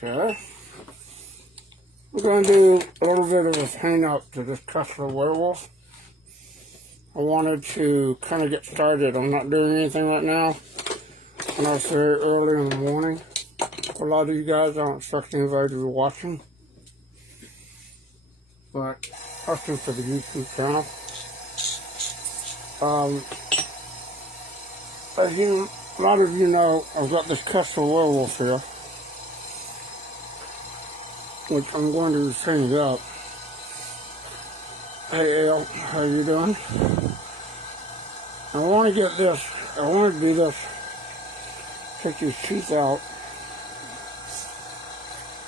Okay. I'm going to do a little bit of a paint up to this Kessler Werewolf. I wanted to kind of get started. I'm not doing anything right now. I know it's very early in the morning. For a lot of you guys, I don't expect anybody to be watching. But especially for the YouTube channel. As you, a lot of you know, I've got this Kessler Werewolf here, which I'm going to paint it up. Hey Al, how you doing? I want to get this, I want to do this, take these teeth out,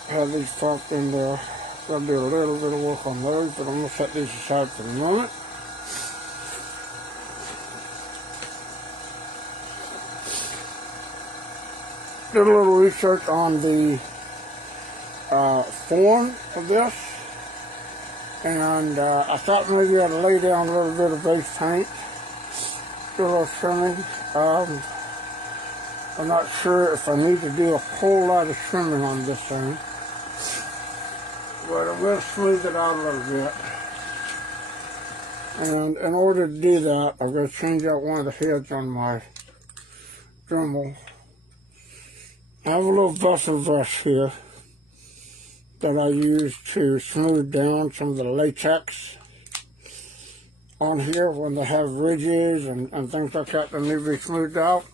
have these popped in there. I'll do a little bit of work on those, but I'm going to set these aside for the moment. Did a little research on the form of this, and I thought maybe I'd lay down a little bit of base paint, do a little trimming. I'm not sure if I need to do a whole lot of trimming on this thing, but I'm going to smooth it out a little bit. And in order to do that, I've got to change out one of the heads on my Dremel. I have a little buffer brush here that I use to smooth down some of the latex on here when they have ridges and things like that that need to be smoothed out.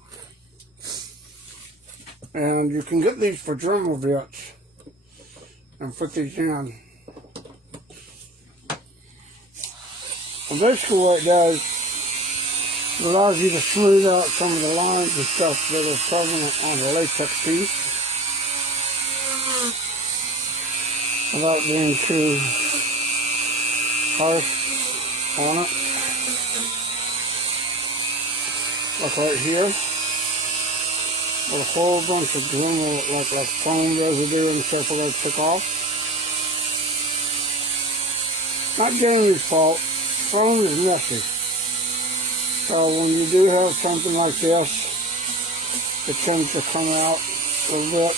And you can get these for Dremel bits and put these in. And basically what it does, it allows you to smooth out some of the lines and stuff that are prevalent on the latex piece without being too harsh on it. Like right here, with a whole bunch of Dremel, like foam residue and stuff we're going to take off. Not Jamie's fault, foam is messy. So when you do have something like this, it tends to come out a little bit.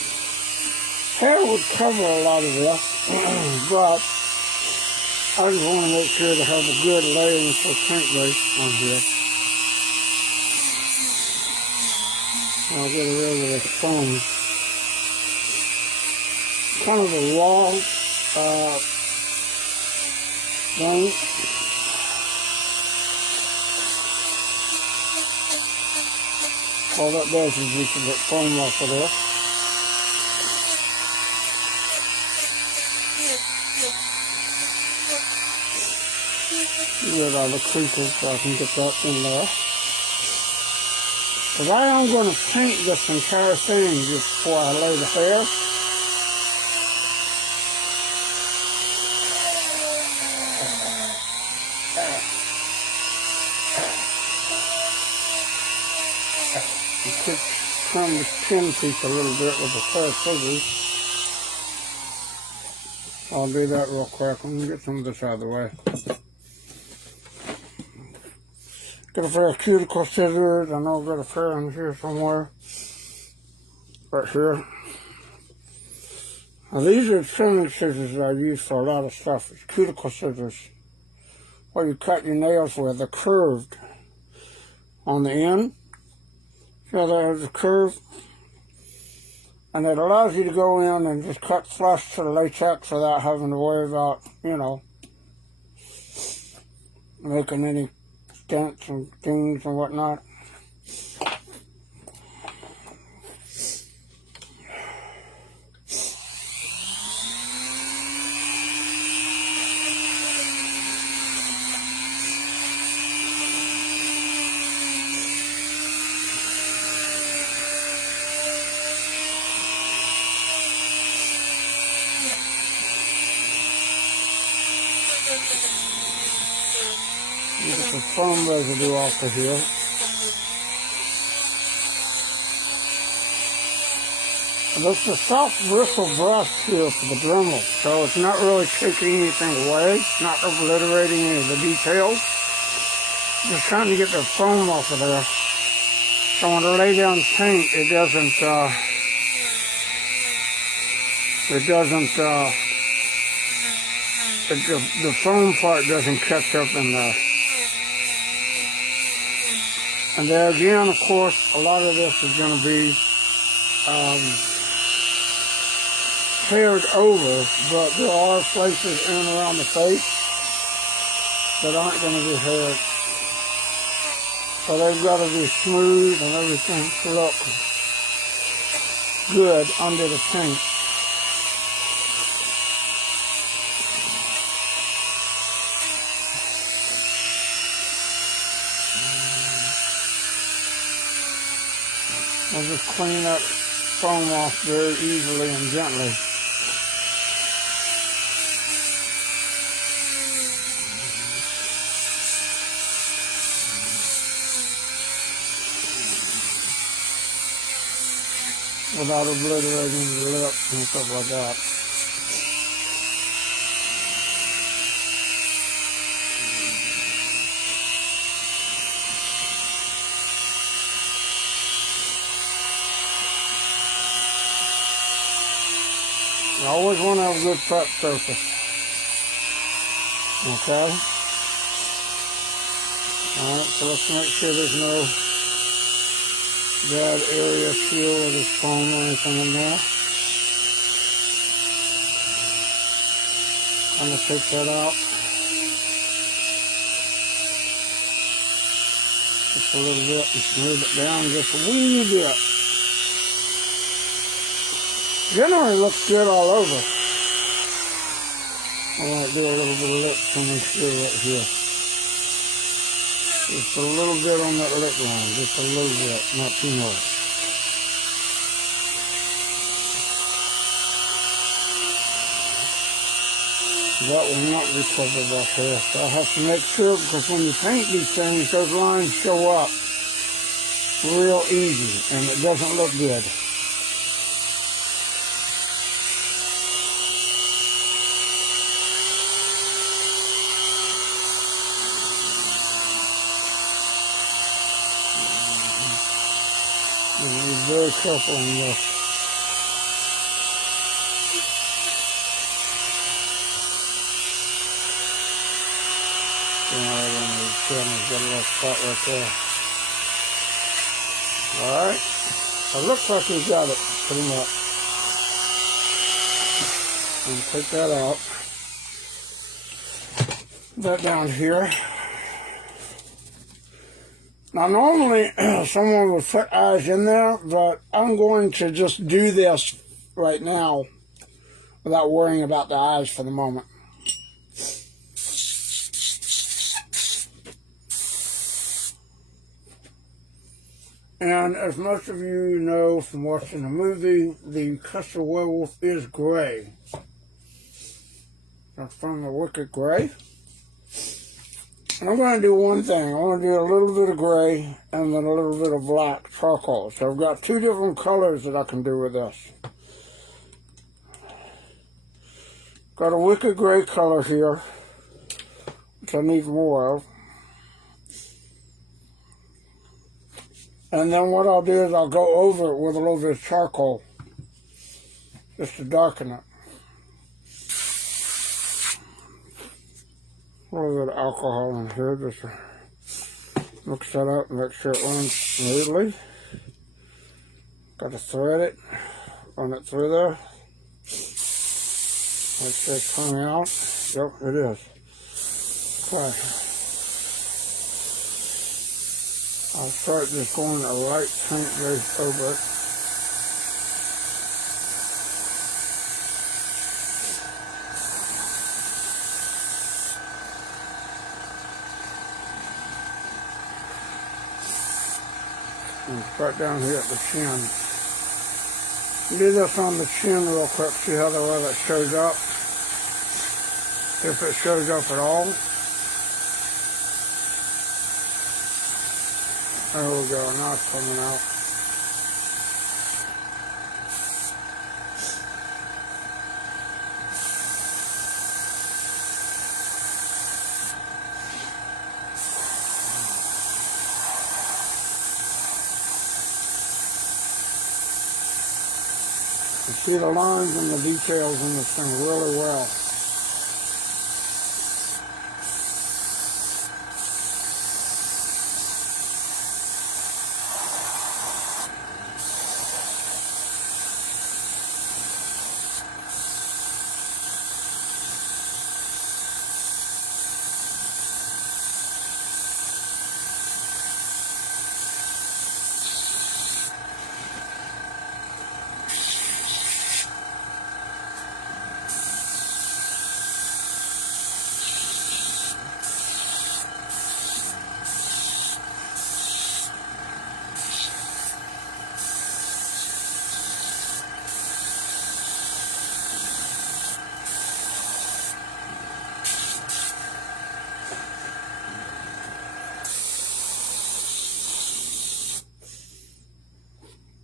Hair would cover a lot of this, but I just want to make sure to have a good layering for paint base on here. I'll get rid of this foam. Kind of a raw thing. All that does is you can get foam off of this. Get all the creases so I can get that in there. Because I am going to paint this entire thing just before I lay the hair. You could trim the skin piece a little bit with a pair of scissors. I'll do that real quick. I'm going to get some of this out of the way. Got a pair of cuticle scissors. I know I've got a pair in here somewhere. Right here. Now these are trimming scissors that I use for a lot of stuff. It's cuticle scissors. What you cut your nails with. They're curved on the end. See how there's a curve? And it allows you to go in and just cut flush to the latex without having to worry about, you know, making any dents and things and whatnot. Get the foam residue off of here. This is a soft bristle brush here for the Dremel, so it's not really taking anything away, it's not obliterating any of the details. Just trying to get the foam off of there. So when I lay down paint, it doesn't it doesn't, the foam part doesn't catch up in there. And there again, of course, a lot of this is going to be cleared over, but there are places in and around the face that aren't going to be haired. So they've got to be smooth and everything to look good under the paint. I'll just clean that foam off very easily and gently. Without obliterating the lips and stuff like that. I always want to have a good prep surface. Okay? Alright, so let's make sure there's no bad area here where there's foam or anything in there. I'm going to take that out. Just a little bit and smooth it down just a wee bit. Generally looks good all over. I might do a little bit of lips on this here right here. Just a little bit on that lip line, just a little bit, not too much. That will not be covered by hair. So I have to make sure, because when you paint these things, those lines show up real easy and it doesn't look good. Be very careful on this. Alright, got a little spot right there. Alright, it looks like we've got it pretty much. And take that out. That down here. Now normally someone would put eyes in there, but I'm going to just do this right now without worrying about the eyes for the moment. And as most of you know from watching the movie, the Kessler Werewolf is gray. That's from the Wicked Gray. And I'm going to do one thing. I'm going to do a little bit of gray and then a little bit of black charcoal. So I've got two different colors that I can do with this. Got a Wicked Gray color here, which I need more of. And then what I'll do is I'll go over it with a little bit of charcoal, just to darken it. A little bit of alcohol in here, just to mix that up and make sure it runs smoothly. Got to thread it, run it through there. Make sure it's coming out. Yep, it is. Okay. I'll start just going a light paint base over it. And start down here at the chin. Do this on the chin real quick, see how the way that shows up. If it shows up at all. There we go, now it's coming out. You see the lines and the details in this thing really well.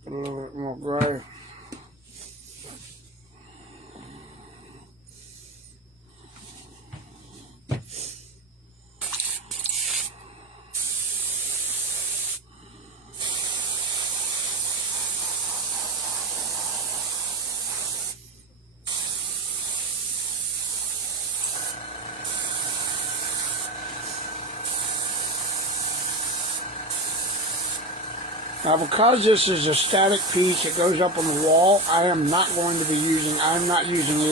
A little bit more gray. Now, because this is a static piece, it goes up on the wall, I'm not using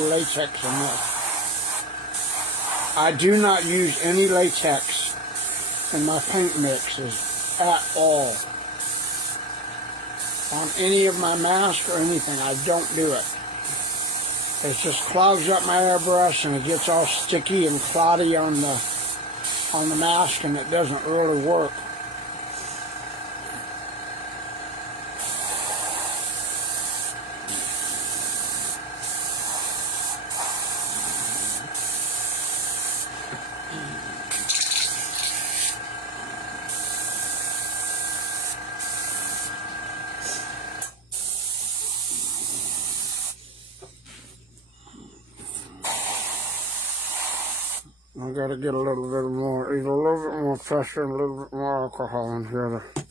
latex in this. I do not use any latex in my paint mixes at all. On any of my masks or anything, I don't do it. It just clogs up my airbrush and it gets all sticky and cloddy on the mask, and it doesn't really work. I gotta get a little bit more pressure and a little bit more alcohol in here to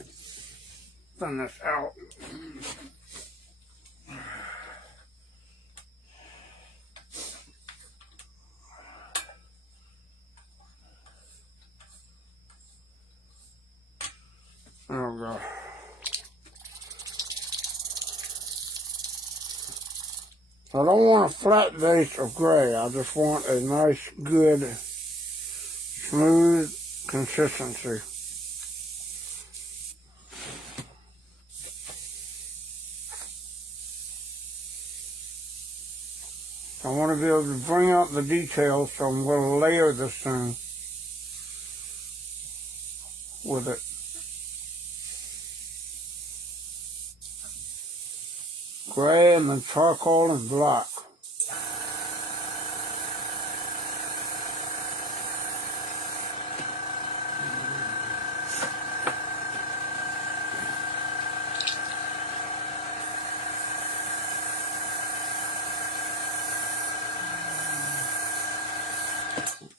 thin this out. There we go. I don't want a flat base of gray. I just want a nice, good, smooth consistency. I want to be able to bring out the details, so I'm going to layer this thing with it. Gray and then charcoal and black.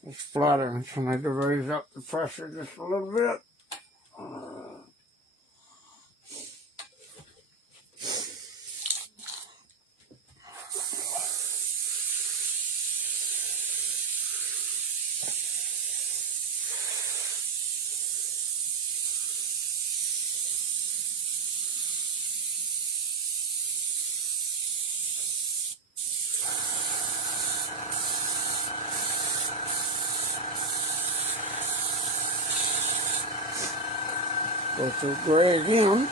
It's flattering, so I need to raise up the pressure just a little bit. Go through gray again.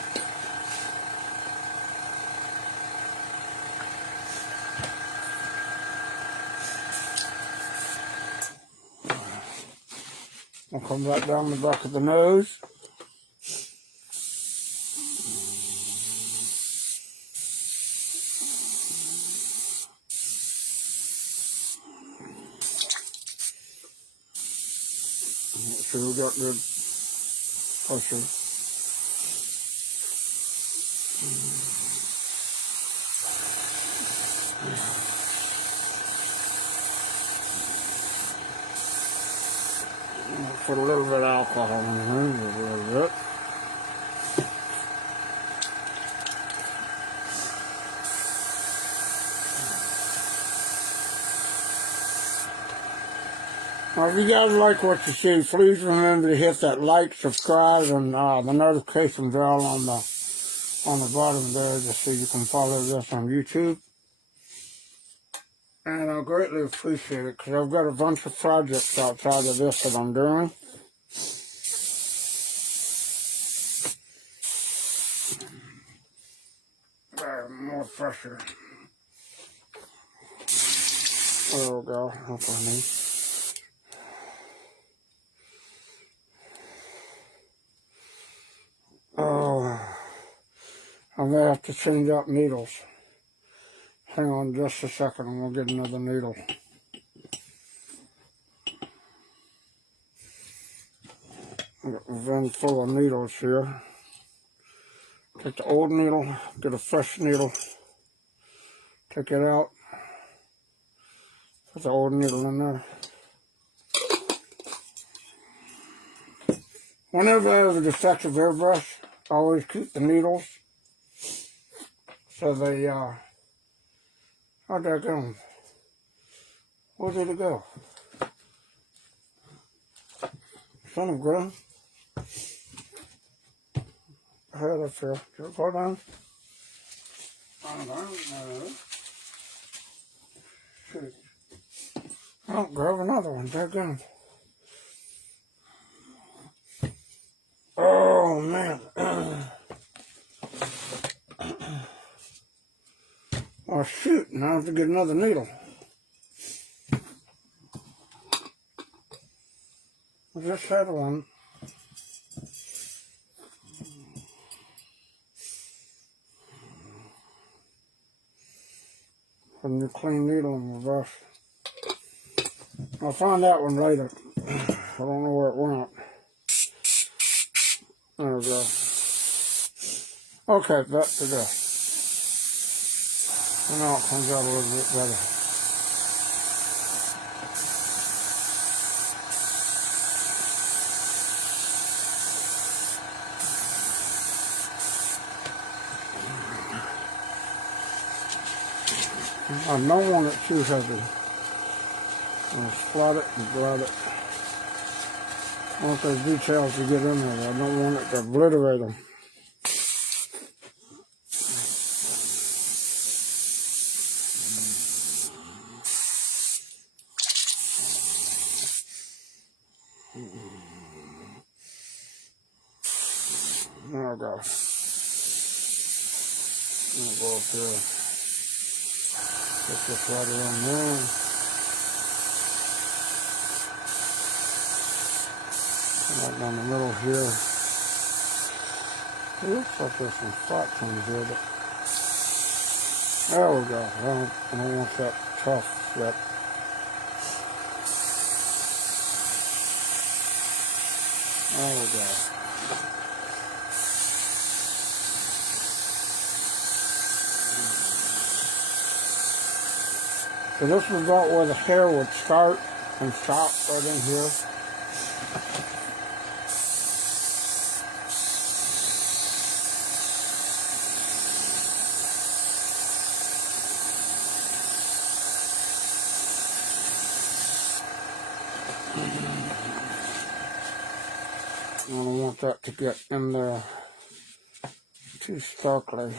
I'll come back down the back of the nose. Make sure we got good pressure. Put a little bit of alcohol in here, just a little bit. Now, if you guys like what you see, please remember to hit that like, subscribe, and the notification bell on the bottom there, just so you can follow this on YouTube. And I'll greatly appreciate it, because I've got a bunch of projects outside of this that I'm doing. More pressure. There we go. That's what I need. Oh, I may have to change out needles. Hang on just a second and we'll get another needle. I've got a bin full of needles here. Take the old needle, get a fresh needle, take it out, put the old needle in there. Whenever I have a defective airbrush, I always keep the needles so they, how'd that go? Where did it go? Son of gun. Head up here. Did it go down? Shoot. Oh, grab another one. There it goes. Oh, man. Oh, shoot. Now I have to get another needle. I just had one. Put a new clean needle in the brush. I'll find that one later. I don't know where it went. There we go. Okay, back to this. And now it comes out a little bit better. I don't want it too heavy. I'm going to splat it and blot it. I want those details to get in there. I don't want it to obliterate them. There we go. I'm going to go up here. Put this right around there. Right down the middle here. It looks like there's some fractions here, but there we go. I don't want that tough yet. There we go. So this was about where the hair would start and stop right in here. I don't want that to get in there too starkly.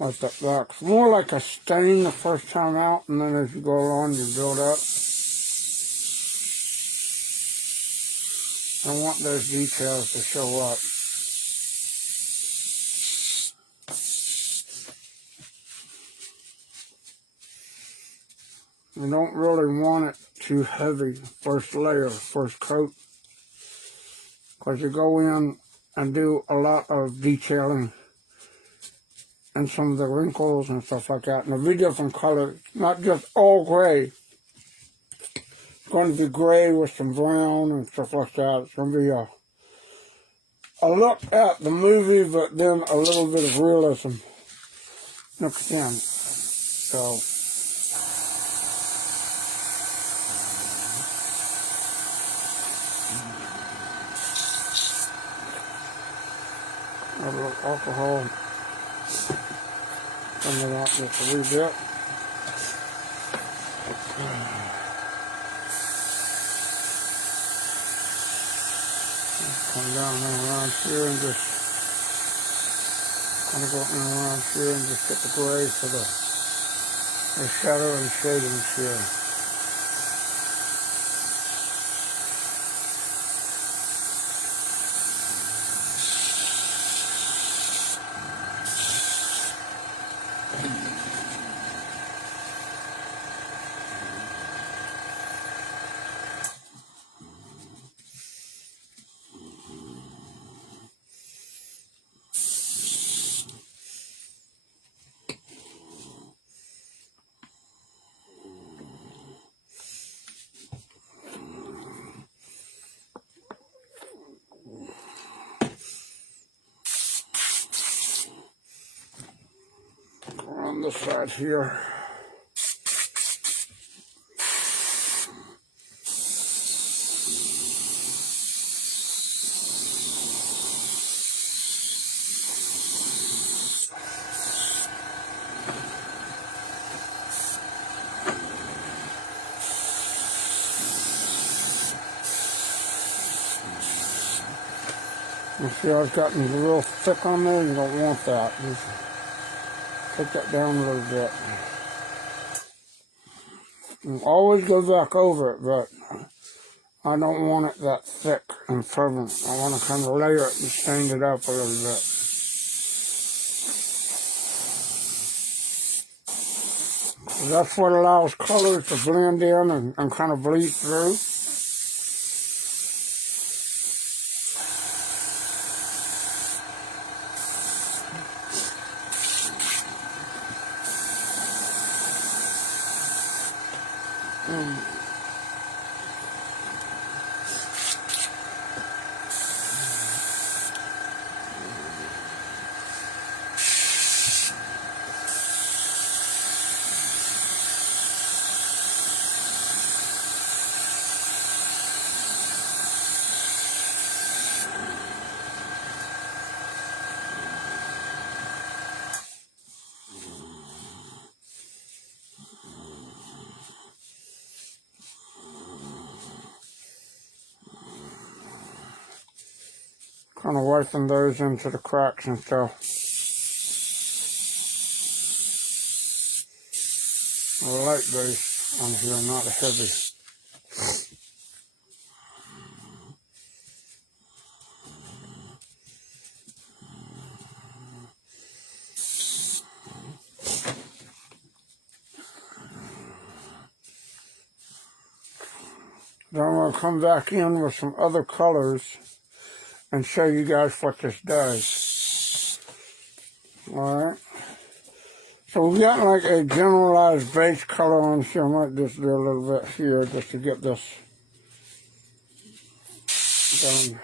Like that back. It's more like a stain the first time out, and then as you go along, you build up. I want those details to show up. You don't really want it too heavy, first layer, first coat, because you go in and do a lot of detailing and some of the wrinkles and stuff like that. And it'll be different colors, not just all gray. It's going to be gray with some brown and stuff like that. It's going to be a look at the movie, but then a little bit of realism. Look again. So a little alcohol. Coming out just a wee bit. Come down and around here and just kind of go around here and just get the gray for the shadow and shadings here. On this side here. You see how it's gotten real thick on there? You don't want that. Just take that down a little bit. And always go back over it, but I don't want it that thick and fervent. I want to kind of layer it and stain it up a little bit. That's what allows colors to blend in and kind of bleed through. Kind of wiping those into the cracks and stuff. A light base on here, not heavy. Then I'm going to come back in with some other colors and show you guys what this does. Alright. So we've got like a generalized base color on here. I might just do a little bit here just to get this done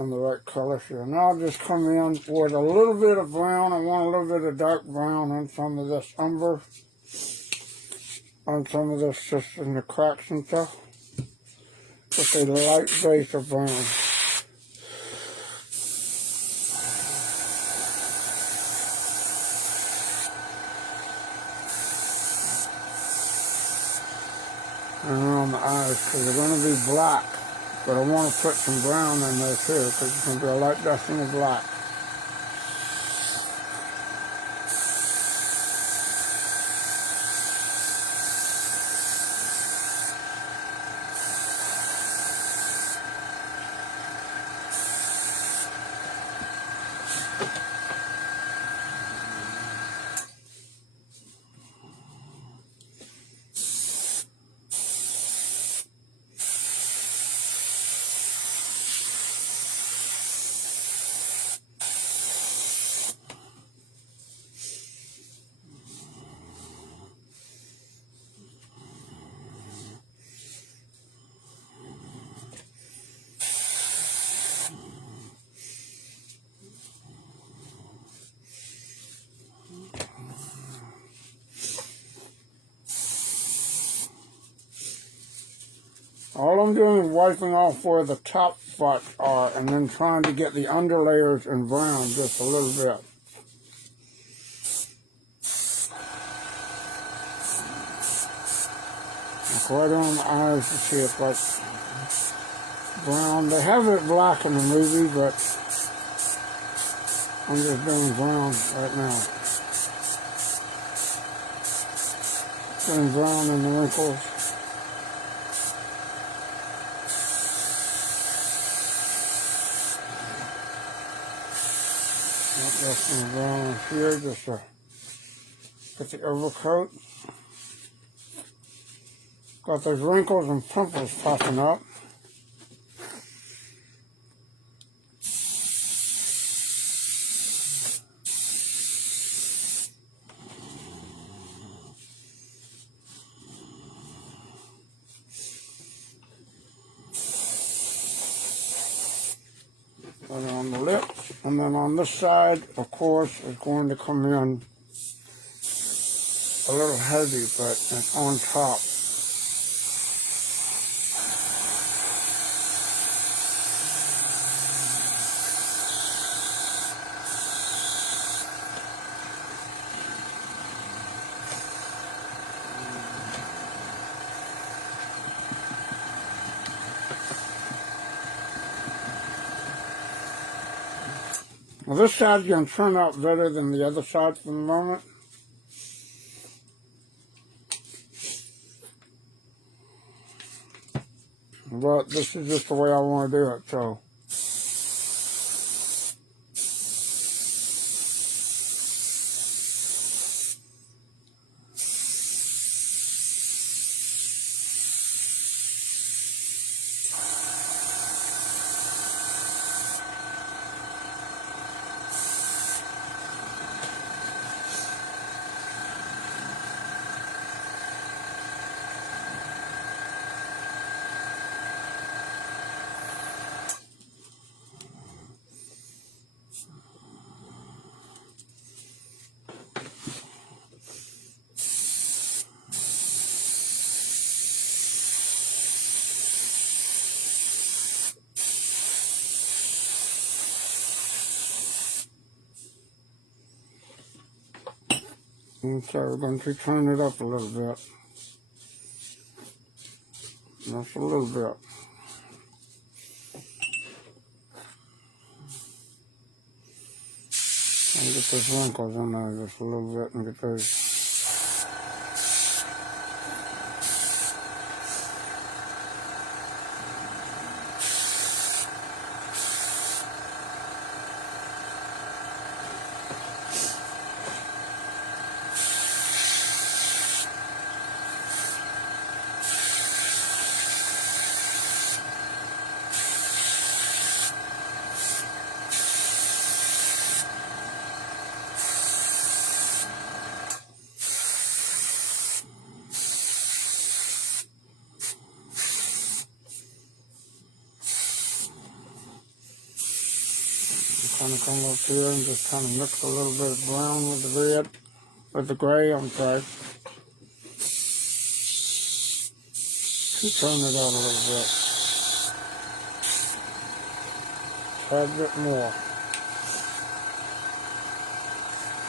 in the right color here. Now I'll just come in with a little bit of brown. I want a little bit of dark brown on some of this umber. On some of this just in the cracks and stuff. With a light base of brown. And around the eyes, because they're going to be black. But I want to put some brown in there too, because it's going to be a light dusting of black. All I'm doing is wiping off where the top spots are and then trying to get the under layers in brown just a little bit. black right on the eyes to see it like brown. They have it black in the movie, but I'm just doing brown right now. Doing brown in the wrinkles. Got some brown here just to get the overcoat. Got those wrinkles and pimples popping up. And on the lips, and then on this side, of course, is going to come in a little heavy, but it's on top. Well, this side's going to turn out better than the other side for the moment. But this is just the way I want to do it, so. Okay, we're going to turn it up a little bit. Just a little bit. And get those wrinkles in there just a little bit and get those. Kind of come up here and just kind of mix a little bit of brown with the red, with the gray, I'm sorry. To turn it out a little bit. Tad bit more.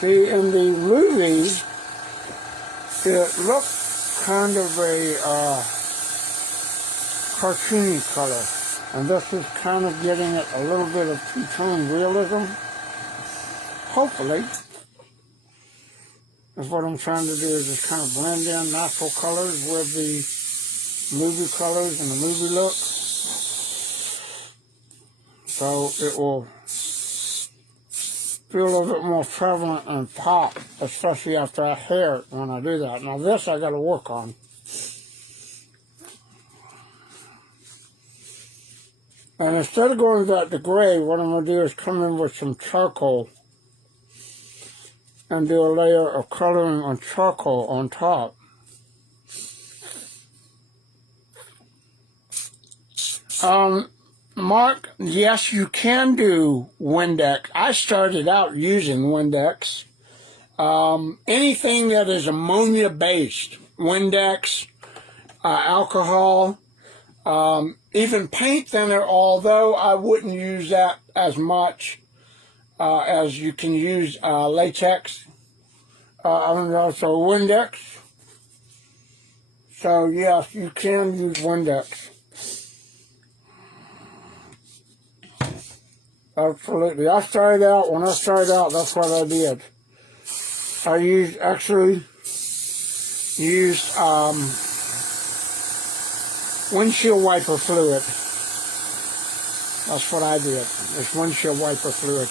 See, in the movies, it looked kind of a cartoony color. And this is kind of getting it a little bit of two-tone realism. Hopefully. That's what I'm trying to do, is just kind of blend in natural colors with the movie colors and the movie look. So it will feel a little bit more prevalent and pop, especially after I hair it when I do that. Now this I got to work on. And instead of going back to gray, what I'm going to do is come in with some charcoal and do a layer of coloring on charcoal on top. Mark, yes, you can do Windex. I started out using Windex. Anything that is ammonia-based, Windex, alcohol, even paint thinner, although I wouldn't use that as much as you can use latex. I mean, also Windex. So yes, you can use Windex. Absolutely. When I started out, that's what I did. I actually used windshield wiper fluid. That's what I did. It's windshield wiper fluid.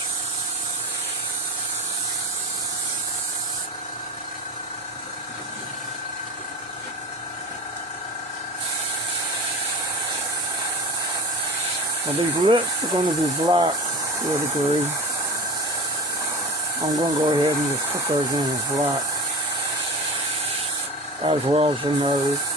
Well, these lips are going to be black to a degree. I'm going to go ahead and just put those in as black, as well as the nose.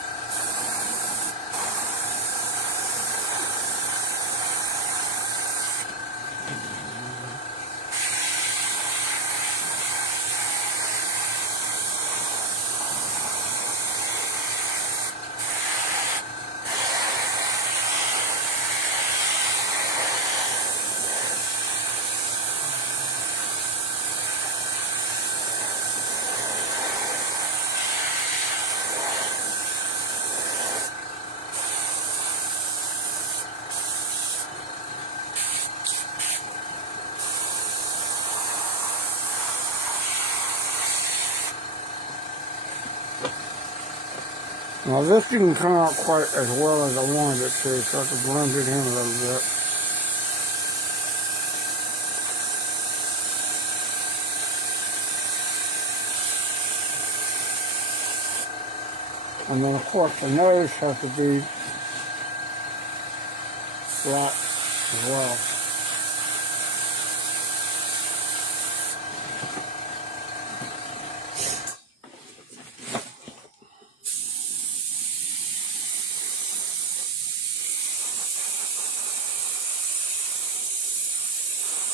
Now this didn't come out quite as well as I wanted it to, so I have to blend it in a little bit. And then of course the nose has to be black as well.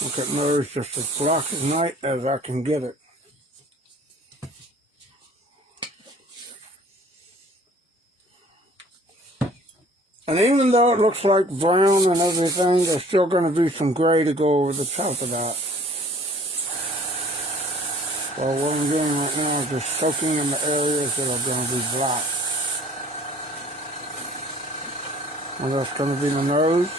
Look at nose just as black as night as I can get it. And even though it looks like brown and everything, there's still going to be some gray to go over the top of that. Well, what I'm doing right now is just soaking in the areas that are going to be black. And that's going to be the nose.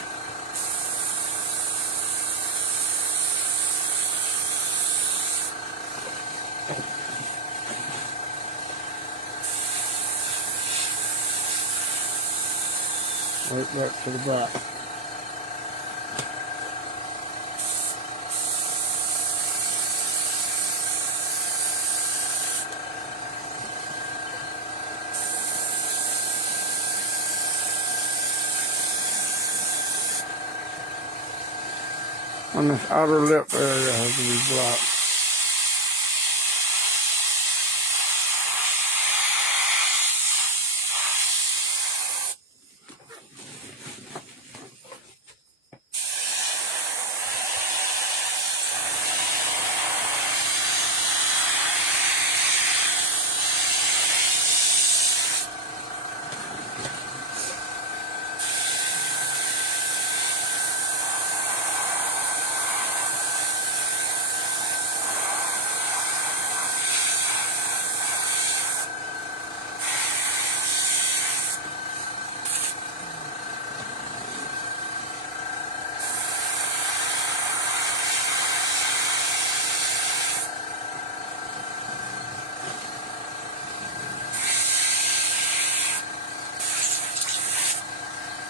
Right back to the back. And this outer lip area has to be black.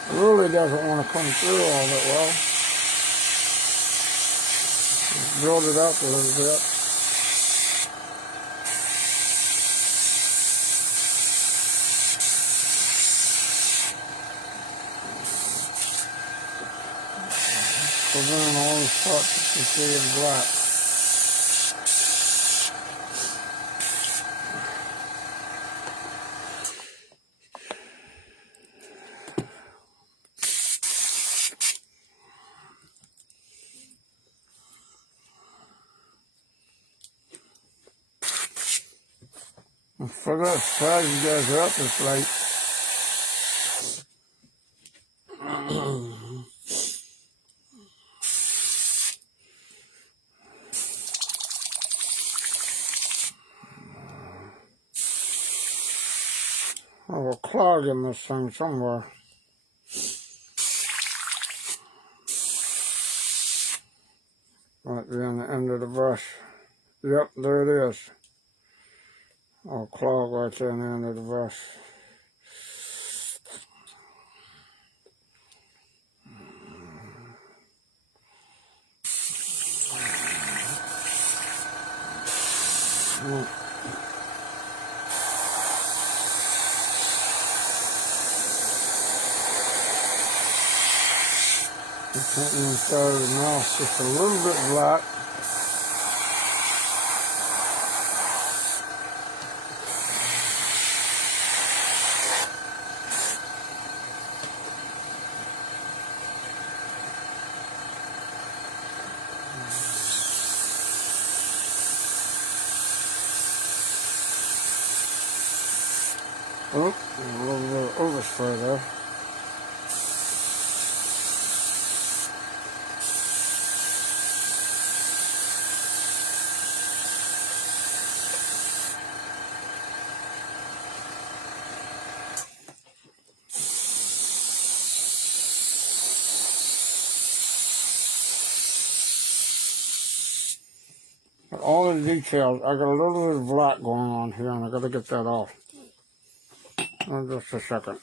It really doesn't want to come through all that well. Just build it up a little bit. So then all the spots you can see in black. I forgot to size you guys are up this late. I will plug in this thing somewhere. Might be on the end of the brush. Yep, there it is. A clog right there on the end of the brush. Something inside of the mouth, just a little bit black. Oh, a little bit of overspray there. But all the details, I got a little bit of black going on here, and I got to get that off. Just a second.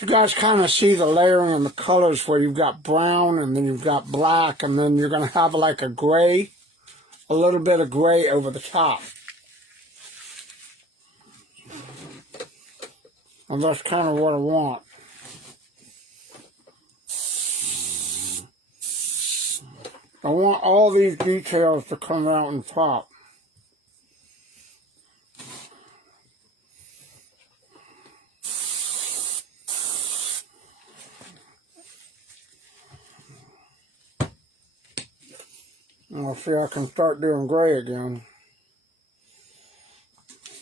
You guys kind of see the layering and the colors where you've got brown and then you've got black, and then you're going to have like a gray, a little bit of gray over the top. And that's kind of what I want. I want all these details to come out and pop. And I'll see I can start doing gray again.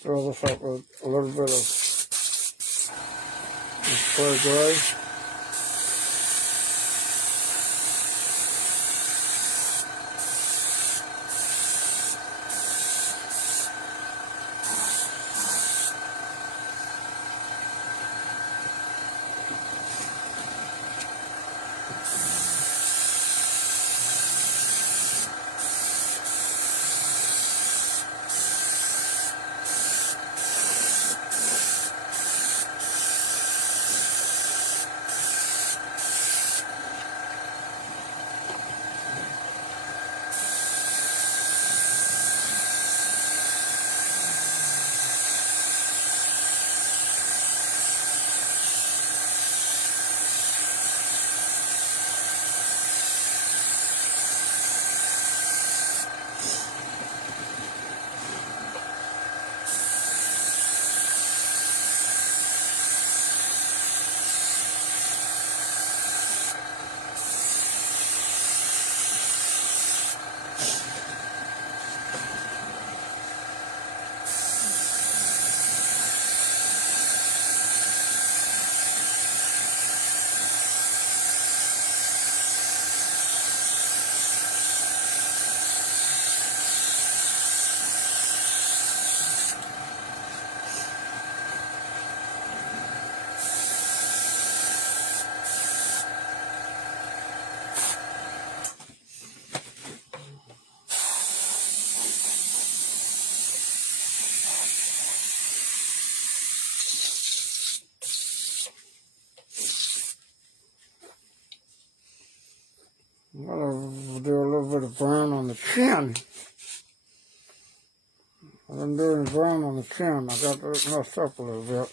Fill this up with a little bit of clear gray. I'm going to do a little bit of brown on the chin. I've been doing brown on the chin. I got it messed up a little bit.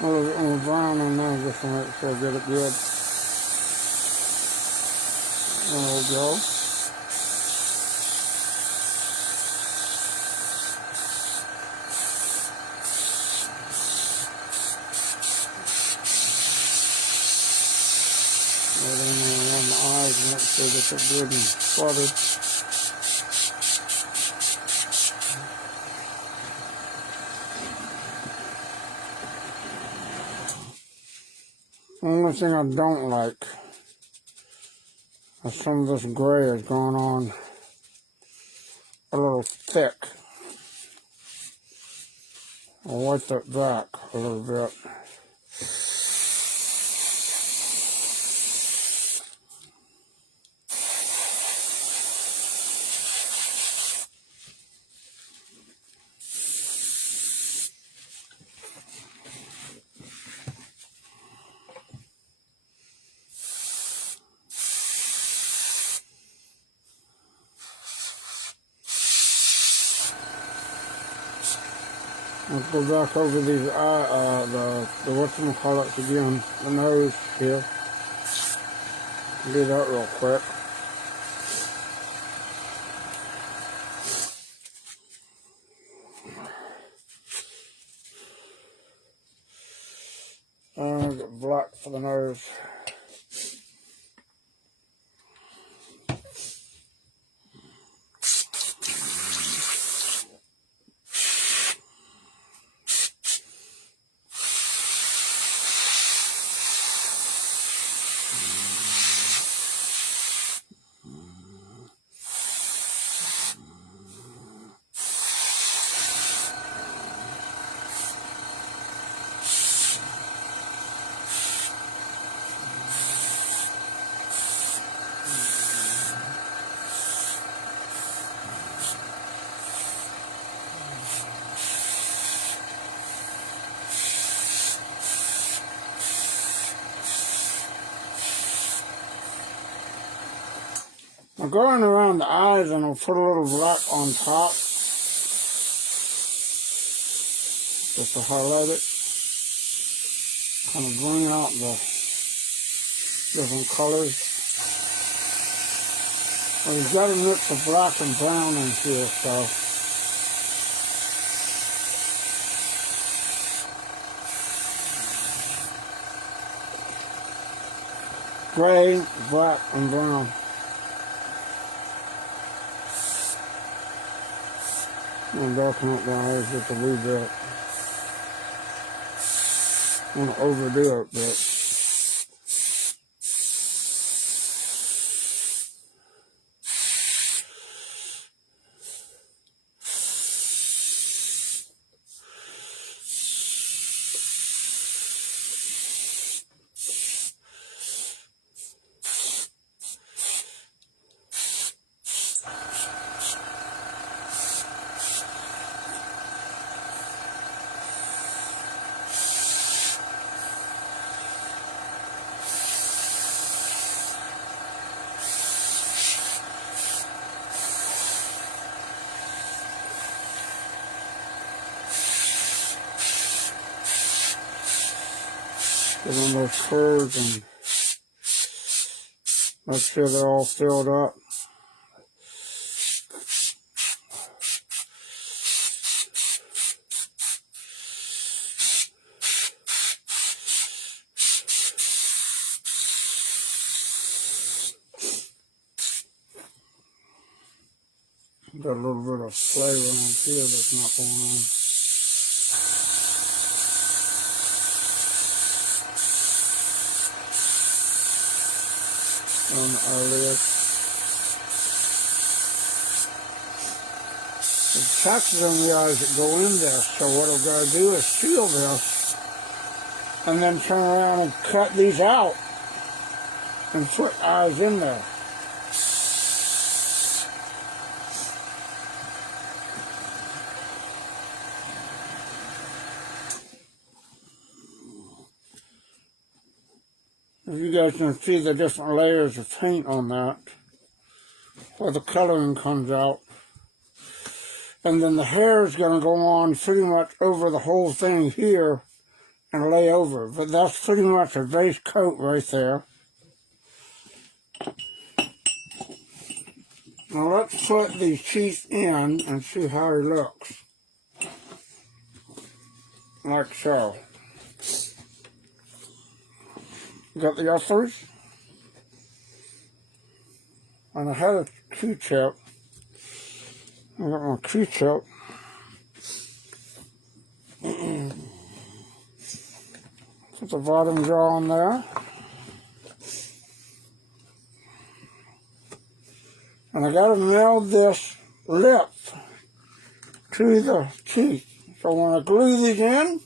A little bit more brown on there just to make sure I get it good. There we go. Right in there around the eyes and make sure that they're good and spotted. The only thing I don't like is some of this gray is going on a little thick. I'll wipe that back a little bit. Let's go back over these the whatchamacallits again, the nose here. Do that real quick. And get black for the nose. I'm going around the eyes and I'll put a little black on top just to highlight it. Kind of bring out the different colors. Well, you've got a mix of black and brown in here, so gray, black, and brown. I'm darken up the eyes just a wee bit. I want to overdo it, but get on those curves and make sure they're all filled up. Got a little bit of flavor on here that's not going on. On the eyelid. The taxes on the eyes that go in there, so what I'm going to do is seal this and then turn around and cut these out and put eyes in there. You guys can see the different layers of paint on that, where the coloring comes out. And then the hair is going to go on pretty much over the whole thing here and lay over. But that's pretty much a base coat right there. Now let's put these teeth in and see how he looks. Like so. Got the uppers. And I had a Q-tip. I got my Q-tip. Put the bottom jaw on there. And I gotta meld this lip to the teeth. So when I glue these in,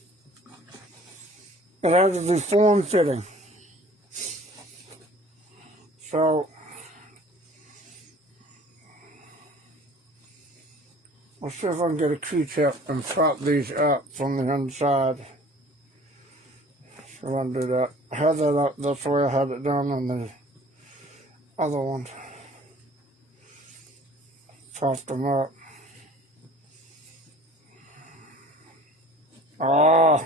it has to be form-fitting. So, let's see if I can get a Q-tip and prop these up from the inside. So I'll do that. I had that up, that's the way I had it done on the other one. Propped them up. Ah!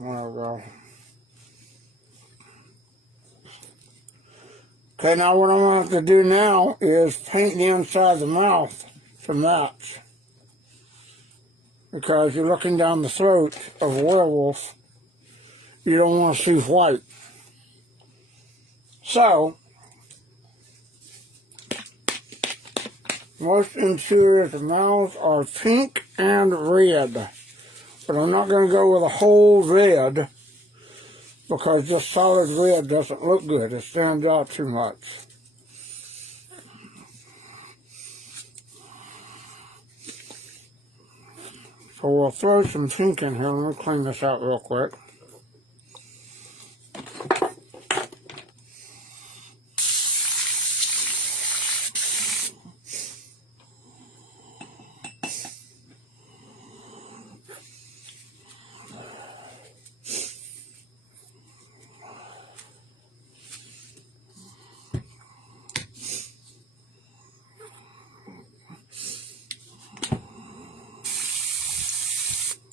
There we go. Okay, now what I'm going to have to do now is paint the inside of the mouth to match. Because you're looking down the throat of a werewolf, you don't want to see white. So, most interiors of mouths are pink and red. But I'm not going to go with a whole red because just solid red doesn't look good. It stands out too much. So we'll throw some pink in here. Let me clean this out real quick.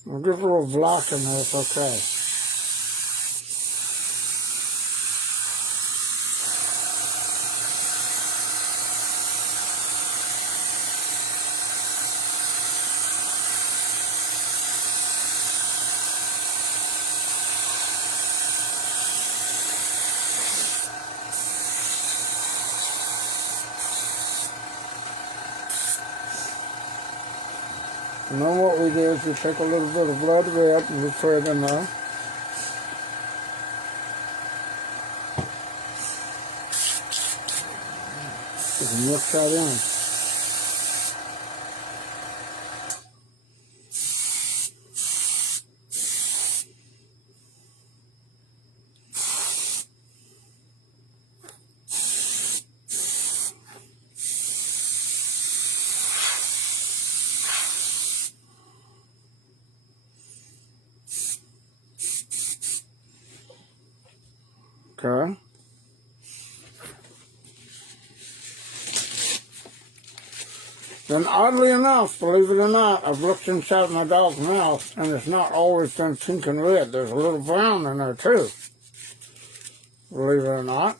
We'll get a little black in there, it's okay. And then what we do is we take a little bit of blood red and we put it in there. You can mix that in. Okay. Then oddly enough, believe it or not, I've looked inside my dog's mouth and it's not always been pink and red. There's a little brown in there too. Believe it or not.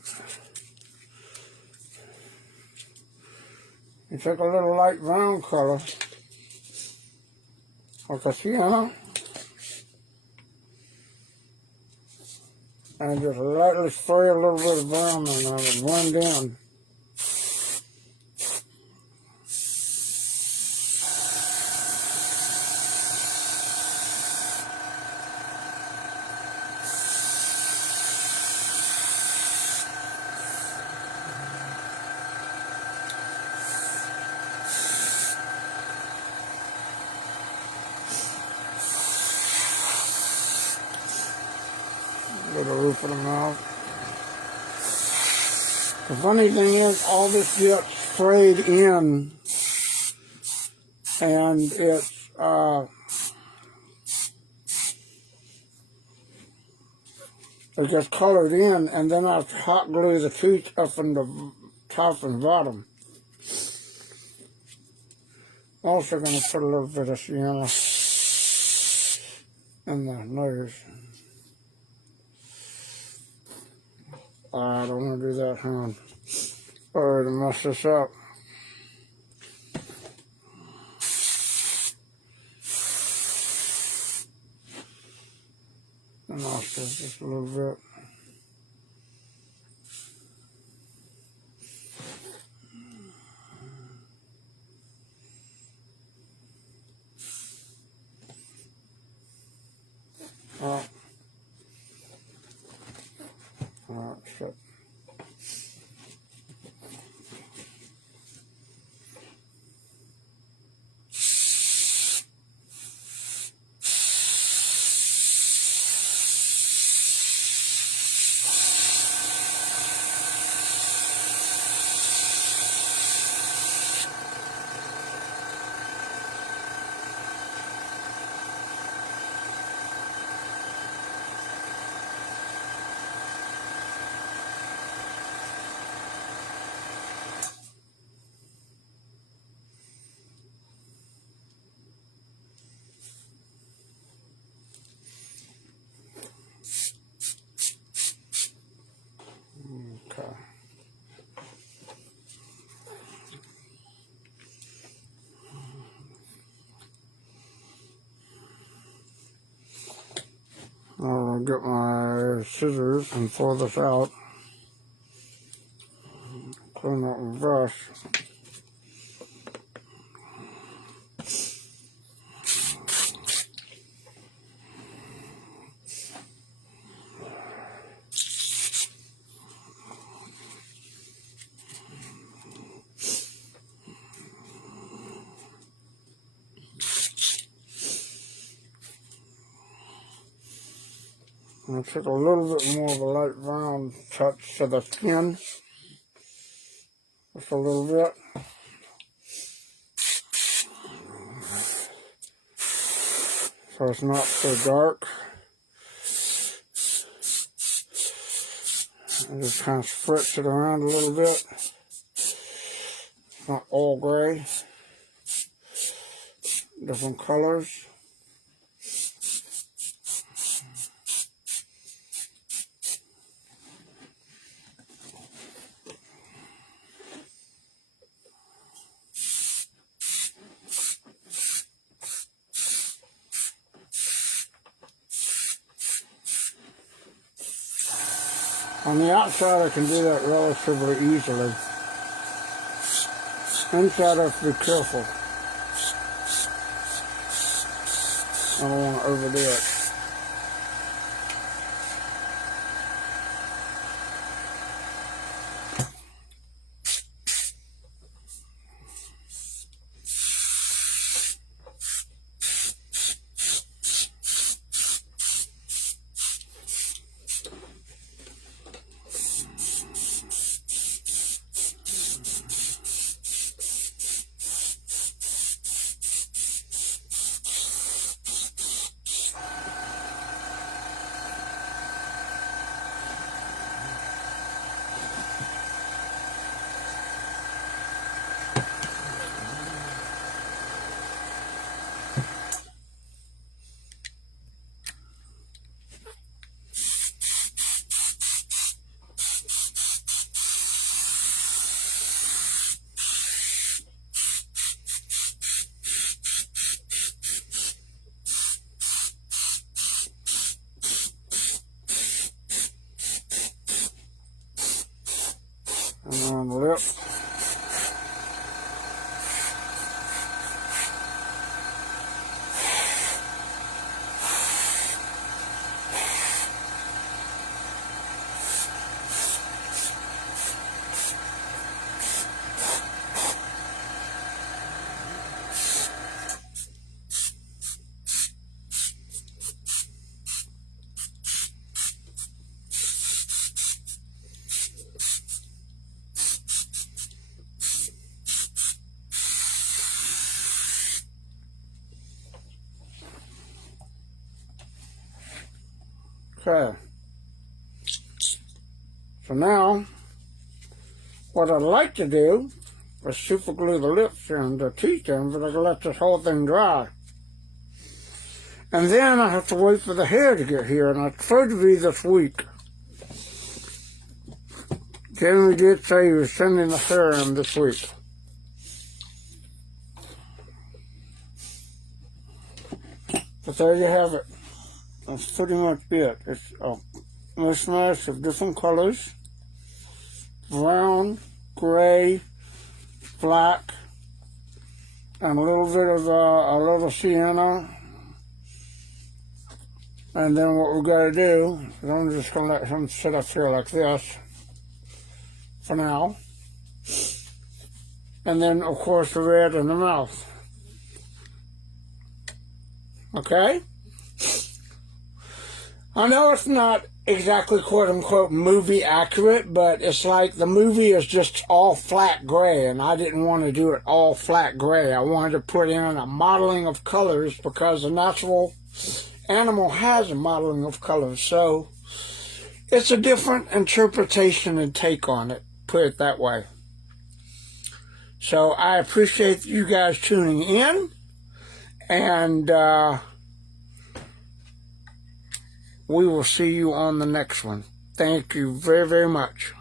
You take a little light brown color, like a sienna, and just lightly spray a little bit of brown in there to blend in. The roof of the mouth. The funny thing is, all this gets sprayed in, and it's it gets colored in, and then I hot glue the teeth up in the top and bottom. Also going to put a little bit of sienna in the nose. I don't want to do that, hon. Or to mess this up. The nostrils just a little bit. Alright, so. Okay. I'll get my scissors and pull this out. Clean up my brush. I'll take a little bit more of a light brown touch to the skin. Just a little bit. So it's not so dark. And just kind of spritz it around a little bit. It's not all gray. Different colors. On the outside, I can do that relatively easily. Inside, I have to be careful. I don't want to overdo it. And on the lip. Okay. So now, What I'd like to do is super glue the lips and the teeth in, but I can let this whole thing dry. And then I have to wait for the hair to get here, and I tried to be this week. Jamie did say he was sending the hair in this week. But there you have it. That's pretty much it. It's a mishmash of different colors. Brown, gray, black, and a little bit of a little sienna. And then what we've got to do is I'm just going to let him sit up here like this for now. And then, of course, the red in the mouth. Okay? I know it's not exactly quote-unquote movie accurate, but it's like the movie is just all flat gray, and I didn't want to do it all flat gray. I wanted to put in a modeling of colors because the natural animal has a modeling of colors, so it's a different interpretation and take on it, put it that way. So I appreciate you guys tuning in, and we will see you on the next one. Thank you very, very much.